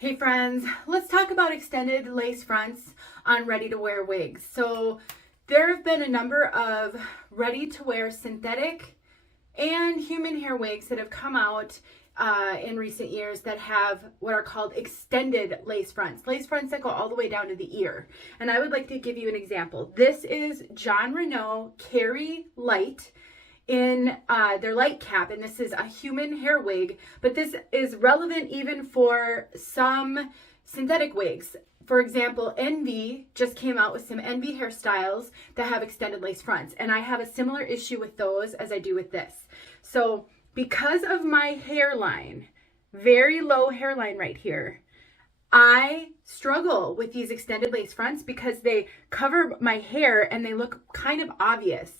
Hey friends, let's talk about extended lace fronts on ready-to-wear wigs. So there have been a number of ready-to-wear synthetic and human hair wigs that have come out in recent years that have what are called extended lace fronts that go all the way down to the ear. And I would like to give you an example. This is Jon Renau Carrie Lite in their light cap, and this is a human hair wig, but this is relevant even for some synthetic wigs. For example, Envy just came out with some Envy hairstyles that have extended lace fronts, and I have a similar issue with those as I do with this. So because of my hairline, very low hairline right here, I struggle with these extended lace fronts because they cover my hair and they look kind of obvious.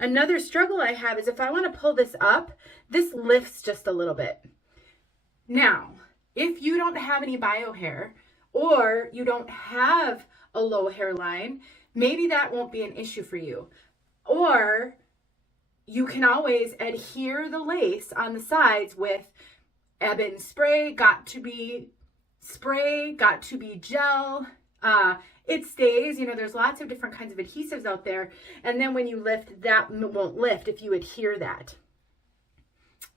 Another struggle I have is if I want to pull this up, this lifts just a little bit. Now, if you don't have any bio hair or you don't have a low hairline, maybe that won't be an issue for you. Or you can always adhere the lace on the sides with Ebin spray, got to be gel. It stays, there's lots of different kinds of adhesives out there. And then when you lift, that won't lift if you adhere that.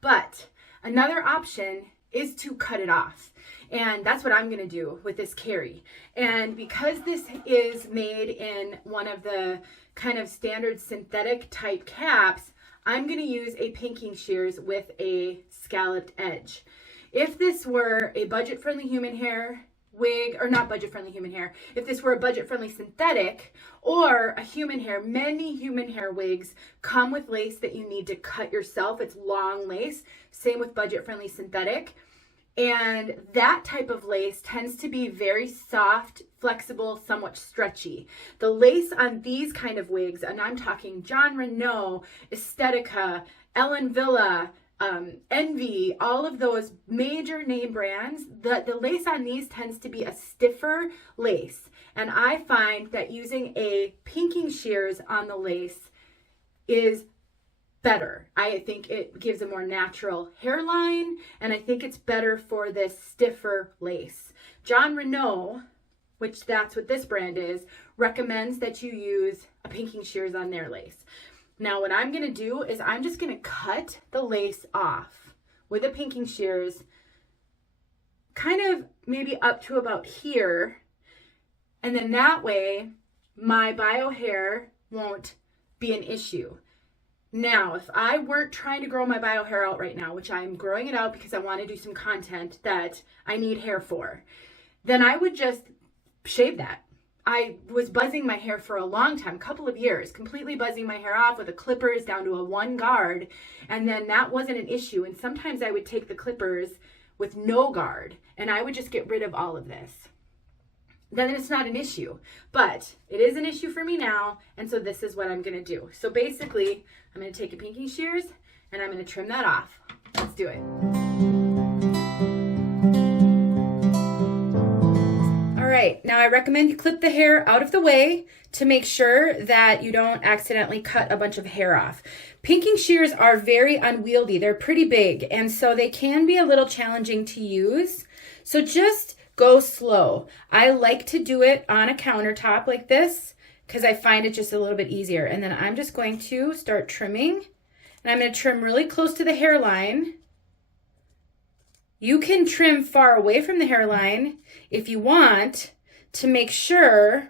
But another option is to cut it off. And that's what I'm going to do with this Carrie. And because this is made in one of the kind of standard synthetic type caps, I'm going to use a pinking shears with a scalloped edge. If this were a budget-friendly human hair wig, or not budget-friendly human hair, if this were a budget-friendly synthetic or a human hair, many human hair wigs come with lace that you need to cut yourself. It's long lace, same with budget-friendly synthetic. And that type of lace tends to be very soft, flexible, somewhat stretchy. The lace on these kind of wigs, and I'm talking Jon Renau, Estetica, Ellen Villa, Envy, all of those major name brands, the lace on these tends to be a stiffer lace. And I find that using a pinking shears on the lace is better. I think it gives a more natural hairline, and I think it's better for this stiffer lace. Jon Renau, which that's what this brand is, recommends that you use a pinking shears on their lace. Now what I'm going to do is I'm just going to cut the lace off with a pinking shears, kind of maybe up to about here, and then that way my bio hair won't be an issue. Now, if I weren't trying to grow my bio hair out right now, which I'm growing it out because I want to do some content that I need hair for, then I would just shave that. I was buzzing my hair for a long time, a couple of years, completely buzzing my hair off with the clippers down to a 1 guard, and then that wasn't an issue. And sometimes I would take the clippers with no guard, and I would just get rid of all of this. Then it's not an issue, but it is an issue for me now, and so this is what I'm going to do. So basically, I'm going to take a pinking shears, and I'm going to trim that off. Let's do it. Now I recommend you clip the hair out of the way to make sure that you don't accidentally cut a bunch of hair off. Pinking shears are very unwieldy. They're pretty big, and so they can be a little challenging to use. So just go slow. I like to do it on a countertop like this because I find it just a little bit easier. And then I'm just going to start trimming, and I'm going to trim really close to the hairline. You can trim far away from the hairline if you want to make sure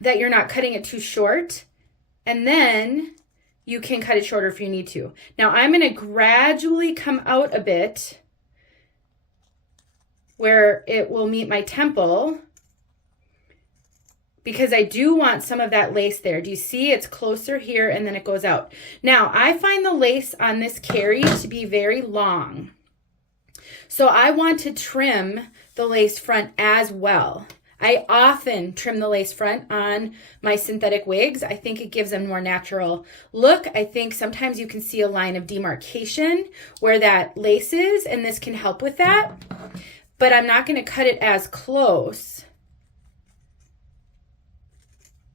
that you're not cutting it too short, and then you can cut it shorter if you need to. Now I'm going to gradually come out a bit where it will meet my temple because I do want some of that lace there. Do you see? It's closer here and then it goes out. Now I find the lace on this Carrie to be very long. So I want to trim the lace front as well. I often trim the lace front on my synthetic wigs. I think it gives a more natural look. I think sometimes you can see a line of demarcation where that lace is, and this can help with that. But I'm not going to cut it as close.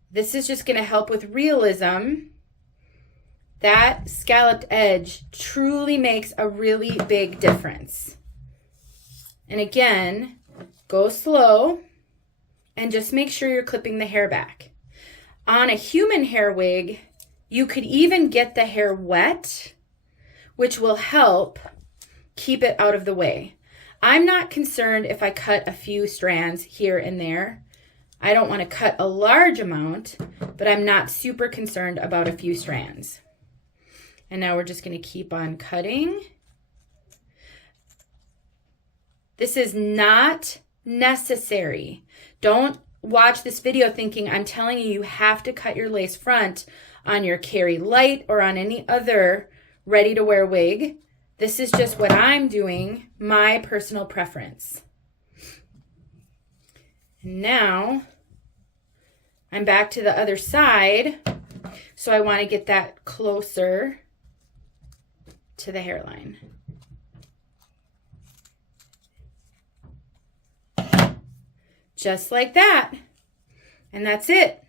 This is just going to help with realism. That scalloped edge truly makes a really big difference. And again, Go slow and just make sure you're clipping the hair back. On a human hair wig, you could even get the hair wet, which will help keep it out of the way. I'm not concerned if I cut a few strands here and there. I don't want to cut a large amount, but I'm not super concerned about a few strands. And now we're just going to keep on cutting. This is not necessary. Don't watch this video thinking I'm telling you have to cut your lace front on your Carrie Lite or on any other ready-to-wear wig. This is just what I'm doing, my personal preference. Now, I'm back to the other side, so I want to get that closer to the hairline. Just like that. And that's it.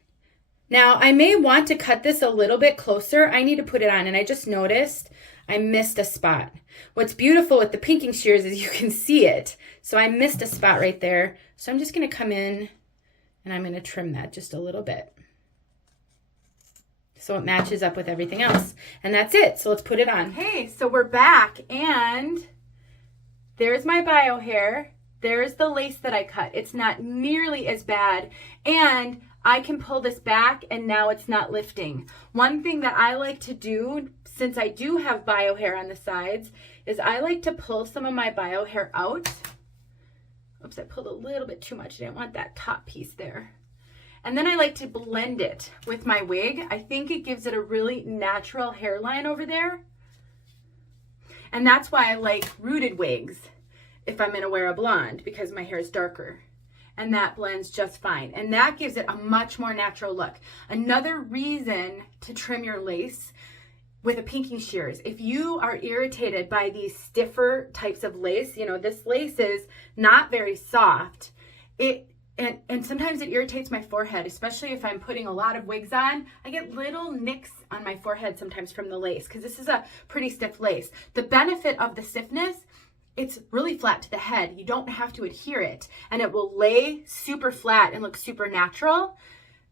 Now, I may want to cut this a little bit closer. I need to put it on, and I just noticed I missed a spot. What's beautiful with the pinking shears is you can see it. So I missed a spot right there. So I'm just going to come in and I'm going to trim that just a little bit, so it matches up with everything else. And that's it. So let's put it on. Okay, so we're back, and there's my bio hair. There's the lace that I cut. It's not nearly as bad, and I can pull this back and now it's not lifting. One thing that I like to do, since I do have bio hair on the sides, is I like to pull some of my bio hair out. Oops, I pulled a little bit too much. I didn't want that top piece there. And then I like to blend it with my wig. I think it gives it a really natural hairline over there. And that's why I like rooted wigs if I'm gonna wear a blonde, because my hair is darker. And that blends just fine. And that gives it a much more natural look. Another reason to trim your lace with a pinking shears, if you are irritated by these stiffer types of lace, you know, this lace is not very soft. And sometimes it irritates my forehead, especially if I'm putting a lot of wigs on. I get little nicks on my forehead sometimes from the lace, because this is a pretty stiff lace. The benefit of the stiffness, it's really flat to the head. You don't have to adhere it, and it will lay super flat and look super natural.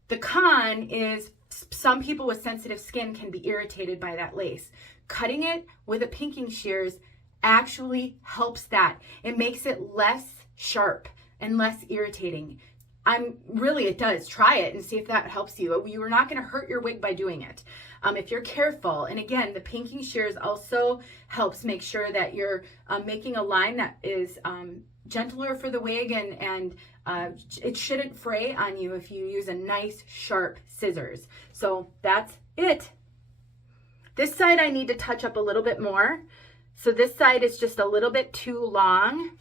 The con is some people with sensitive skin can be irritated by that lace. Cutting it with a pinking shears actually helps that. It makes it less sharp and less irritating. It does. Try it and see if that helps you. You are not going to hurt your wig by doing it. If you're careful, and again, the pinking shears also helps make sure that you're making a line that is gentler for the wig, and it shouldn't fray on you if you use a nice sharp scissors. So that's it. This side I need to touch up a little bit more. So this side is just a little bit too long.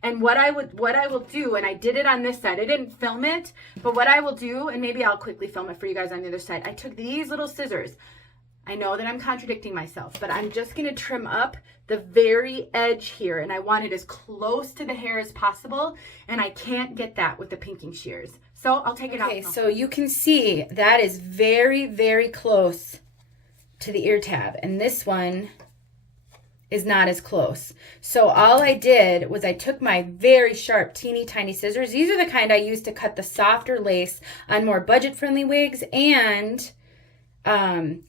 And what I will do, and I did it on this side, I didn't film it, but what I will do, and maybe I'll quickly film it for you guys on the other side, I took these little scissors. I know that I'm contradicting myself, but I'm just going to trim up the very edge here, and I want it as close to the hair as possible, and I can't get that with the pinking shears. So I'll take it out. Okay, so you can see that is very, very close to the ear tab, and this one is not as close. So all I did was I took my very sharp, teeny tiny scissors. These are the kind I use to cut the softer lace on more budget-friendly wigs and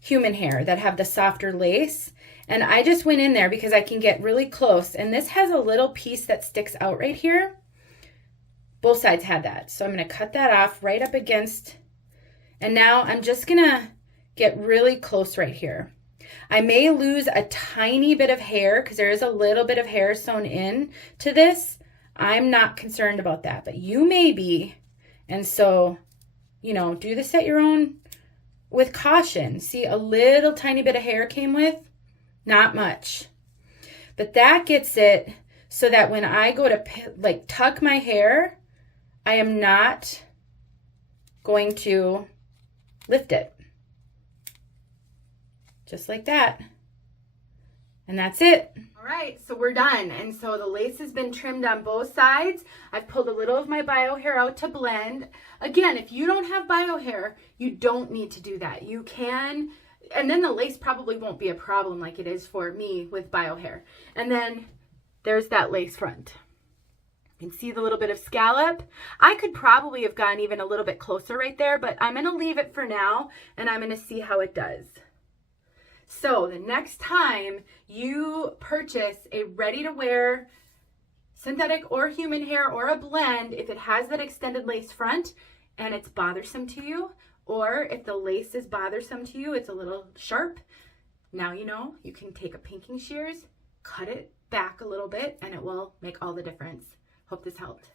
human hair that have the softer lace. And I just went in there because I can get really close. And this has a little piece that sticks out right here. Both sides had that. So I'm going to cut that off right up against. And now I'm just going to get really close right here. I may lose a tiny bit of hair because there is a little bit of hair sewn in to this. I'm not concerned about that, but you may be. And so, you know, do this at your own with caution. See, a little tiny bit of hair came with, not much. But that gets it so that when I go to like tuck my hair, I am not going to lift it. Just like that. And that's it. All right, so we're done. And so the lace has been trimmed on both sides. I've pulled a little of my bio hair out to blend. Again, if you don't have bio hair, you don't need to do that. You can, and then the lace probably won't be a problem like it is for me with bio hair. And then there's that lace front. You can see the little bit of scallop. I could probably have gone even a little bit closer right there, but I'm going to leave it for now, and I'm going to see how it does. So the next time you purchase a ready-to-wear synthetic or human hair or a blend, if it has that extended lace front and it's bothersome to you, or if the lace is bothersome to you, it's a little sharp, now you know you can take a pinking shears, cut it back a little bit, and it will make all the difference. Hope this helped.